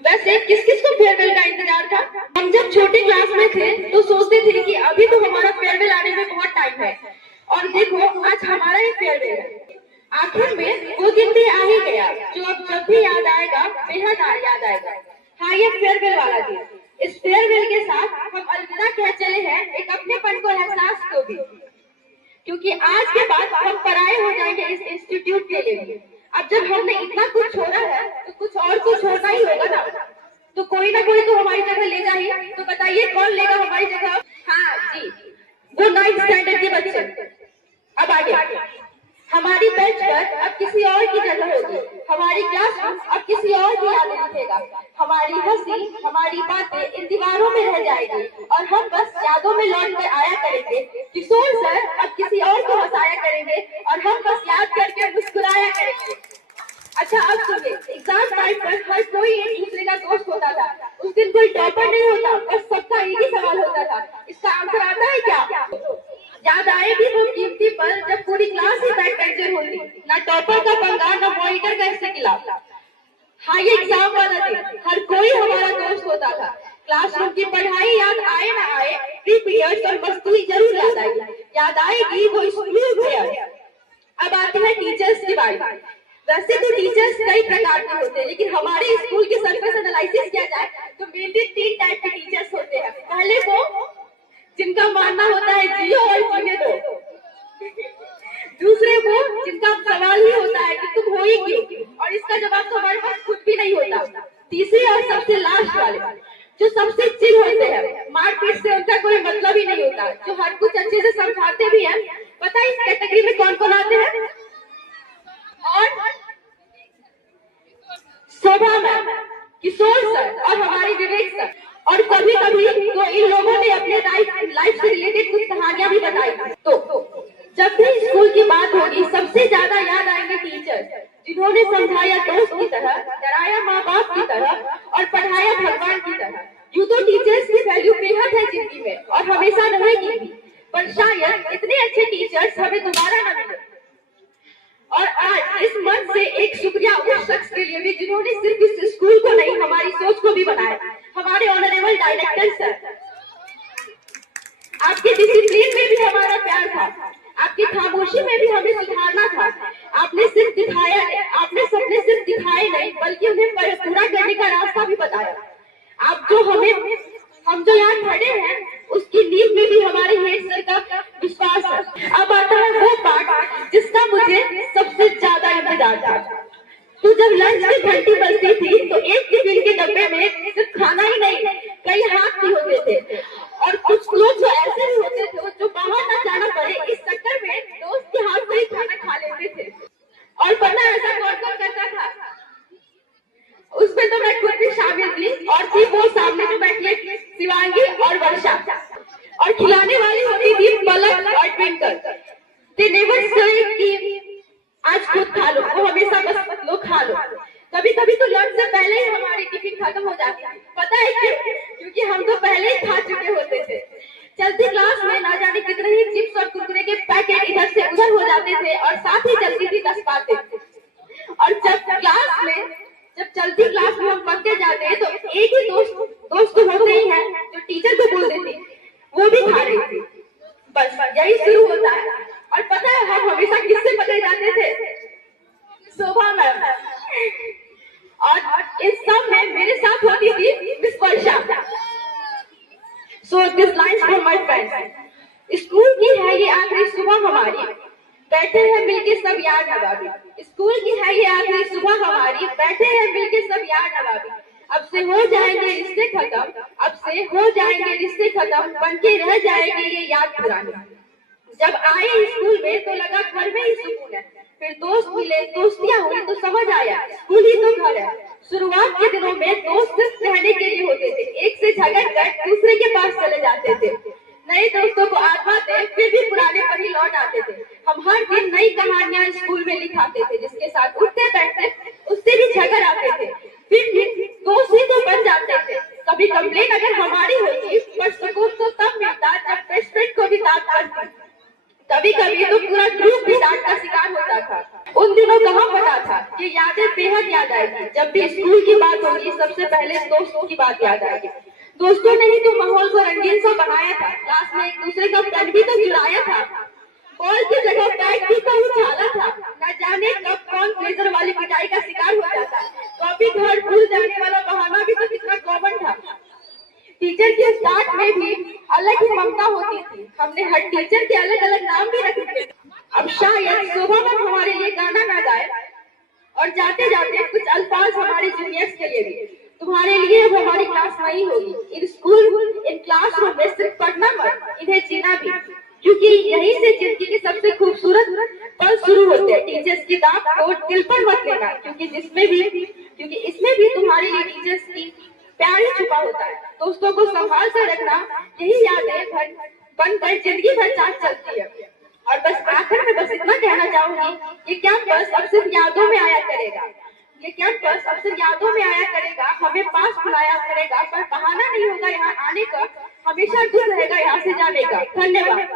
वैसे किस किस को फेयरवेल का इंतजार था? हम जब छोटे क्लास में थे तो सोचते थे कि अभी तो हमारा फेयरवेल आने में बहुत टाइम है, और देखो आज हमारा ही फेयरवेल है। आखिर में वो दिन भी आ ही गया जो अब जब भी याद आएगा बेहद याद आएगा। हाँ, ये फेयरवेल वाला दिन। इस फेयरवेल के साथ हम अलविदा कह चले हैं एक अपनेपन को, एहसास को भी, क्योंकि आज के बाद हम पराये हो जाएंगे इस इंस्टीट्यूट के लिए। अब जब हमने इतना कुछ छोड़ा है तो कुछ और तो छोड़ना ही होगा ना। तो कोई ना कोई तो हमारी जगह लेगा ही। तो बताइए कौन लेगा हमारी जगह? हाँ जी, वो 9th स्टैंडर्ड के बच्चे। अब आगे हमारी बेंच पर अब किसी और की जगह होगी, हमारी क्लासरूम अब किसी और की यादें लिखेगा। हमारी हंसी, हमारी बातें इन दीवारों में रह जाएगी और हम बस यादों में लौट कर आया करेंगे। किशोर सर अब किसी और को हंसाया करेंगे और हम बस याद करके मुस्कुराया करेंगे। अच्छा, अब सुनिए, एग्जाम टाइम पर हर कोई एक दूसरे का दोस्त होता था। उस दिन कोई टॉपर नहीं होता, बस सबका एक ही सवाल होता था, इसका आंसर आता है क्या? याद आएगी वो कीमती पल जब पूरी क्लास ही बैक बेंचर होती, ना टॉपर का पंगा ना मॉनिटर का इससे खिलाफ। हाँ, ये एग्जाम वाला दिन हर कोई हमारा दोस्त होता था। क्लासरूम की पढ़ाई याद आए ना आए, फ्री पीरियड्स और मस्ती जरूर याद आएगी। याद आएगी वो स्कूल पीरियड। अब आती है टीचर्स की बारी। वैसे तो टीचर्स कई प्रकार के होते हैं, लेकिन हमारे स्कूल के सरफेस एनालिसिस किया जाए तो मेनली 3 टाइप के टीचर्स होते हैं। पहले वो जिनका मानना होता है जियो और जीने दो। दूसरे वो जिनका सवाल ही होता है कि तुम हो ही क्यों, और इसका जवाब तो हमारे पास खुद भी नहीं होता। तीसरे और सबसे लास्ट वाले जो सबसे चिल होते हैं, मारपीट से उनका कोई मतलब ही नहीं होता, जो हर कुछ अच्छे से समझाते भी हैं। पता है इस कैटेगरी में कौन कौन आते हैं? और शोभा मैम, किशोर सर और हमारे विवेक सर। और कभी कभी तो इन लोगों ने अपने लाइफ से रिलेटेड कुछ कहानियां भी बताई। तो जब भी स्कूल की बात होगी सबसे ज्यादा याद आएंगे टीचर, जिन्होंने समझाया दोस्त की तरह, डराया माँ बाप की तरह और पढ़ाया भगवान की तरह। यूं तो टीचर्स की वैल्यू बेहद है जिंदगी में और हमेशा रहेगी भी, पर शायद इतने अच्छे टीचर्स हमें दोबारा न मिले। और आज इस मंच से एक शुक्रिया उस शख्स के लिए भी जिन्होंने सिर्फ इस स्कूल को नहीं हमारी सोच को भी बनाया, हमारे ऑनरेबल डायरेक्टर सर। आपके डिसिप्लिन में भी हमारा प्यार था, आपकी खामोशी में भी हमें सुधारना था। आपने सबने सिर्फ दिखाए नहीं बल्कि उन्हें पूरा करने का रास्ता भी बताया। आप जो हम जो यहाँ खड़े हैं उसकी नींव में भी हमारे हेड सर का विश्वास है। अब आता है वो पार्ट जिसका मुझे सबसे ज्यादा इंतजार था। तो जब लंच की घंटी बजती थी तो एक टिफिन के डब्बे में सिर्फ खाना ही नहीं, कई हाथ भी होते थे, और कुछ लोग जो ऐसे भी होते थे जो बाहर ना जाना पड़े इस चक्कर में दोस्त के हाथ से ही खाना खा लेते थे। और पता ऐसा कौन कौन करता था? उसमें तो मैं खुद भी शामिल थी, और थी वो सामने जो बैठी है शिवांगी और वर्षा, और खिलाने वाली होती थी पलक और ट्विंकल। They never say कि आज खुद खा लो, वो हमेशा बस लो खा लो। कभी कभी तो लंच से पहले ही हमारी टिफिन खत्म हो जाती है। पता है क्यों? क्योंकि हम तो पहले ही खा चुके होते थे। चलती क्लास में ना जाने कितने ही चिप्स और कुरकुरे के पैकेट इधर से उधर हो जाते थे, और साथ ही चलती थी 10 बातें। और जब चलती क्लास में हम पक्के जाते हैं तो एक ही दोस्त तो होते ही है जो टीचर को बोल देती, वो भी खा रही थी। बस यही शुरू होता है। और पता है हम हमेशा किससे पकड़े जाते थे? शोभा मैम। और इस सब में मेरे साथ होती थी miss Varsha. So this lines for my friends। School की है ये आखिरी सुबह हमारी, बैठे हैं मिलके सब यार नवाबी। स्कूल की है ये आखिरी सुबह हमारी, बैठे हैं मिलके सब यार नवाबी। अब से हो जाएंगे रिश्ते खत्म, अब से हो जाएंगे रिश्ते खत्म, बनके रह जाएंगे ये याद पुरानी। जब आए स्कूल में तो लगा घर में ही सुकून है, फिर दोस्त मिले, दोस्तियां हुई तो समझ आया स्कूल ही तो घर है। शुरुआत के दिनों में दोस्त सिर्फ रहने के लिए होते थे, एक से झगड़ कर दूसरे के पास चले जाते थे, नए दोस्तों को आजमाते फिर भी पुराने पर ही लौट आते थे। हम हर दिन नई कहानियां स्कूल में लिखाते थे, जिसके साथ उठते बैठते उससे भी झगड़ आते थे, फिर भी दोस्त ही तो बन जाते थे। कभी कंप्लेन अगर हमारी होती, पर सुकून तो तब मिलता जब बेस्ट फ्रेंड को भी डांट पड़ती। कभी कभी तो पूरा ग्रुप भी डांट का शिकार होता था। उन दिनों कहाँ पता था कि यादें बेहद याद आएगी। जब भी स्कूल की बात होगी सबसे पहले दोस्तों की बात याद आएगी। दोस्तों ने ही तो माहौल को रंगीन सा बनाया था। क्लास में एक दूसरे का पेन भी तो चुराया था, बॉल की जगह बैट भी तो उछाला था। न जाने कब कौन प्लेजर वाली पिटाई का शिकार हो जाता। कॉपी घर भूल जाने वाला बहाना भी तो कितना कॉमन था। टीचर के स्टार्ट में भी अलग ही ममता होती थी। हमने हर टीचर के अलग अलग नाम भी रखे थे। अब शायद शोभा मैम हमारे लिए गाना ना गाए और जाते जाते कुछ अल्फाज हमारे जूनियर्स के लिए भी। तुम्हारे लिए अब हमारी क्लास नहीं होगी। इन स्कूल इन क्लासरूम में सिर्फ पढ़ना मत, इन्हें जीना भी, क्योंकि यहीं से जिंदगी के सबसे खूबसूरत पल शुरू होते हैं। टीचर्स की दाग को दिल पर मत लेना, क्योंकि इसमें भी तुम्हारे लिए टीचर्स की प्यार ही छुपा होता है। दोस्तों को संभाल कर रखना, यही यादें बनकर जिंदगी भर साथ चलती है। और बस आखिर में बस इतना कहना चाहूंगी, ये कैंपस अब सिर्फ यादों में आया करेगा। ये कैंपस अब सिर्फ यादों में आया करेगा, हमें पास बुलाया करेगा, पर बहाना नहीं होगा यहाँ आने का। हमेशा दुख रहेगा यहाँ से जाने का। धन्यवाद।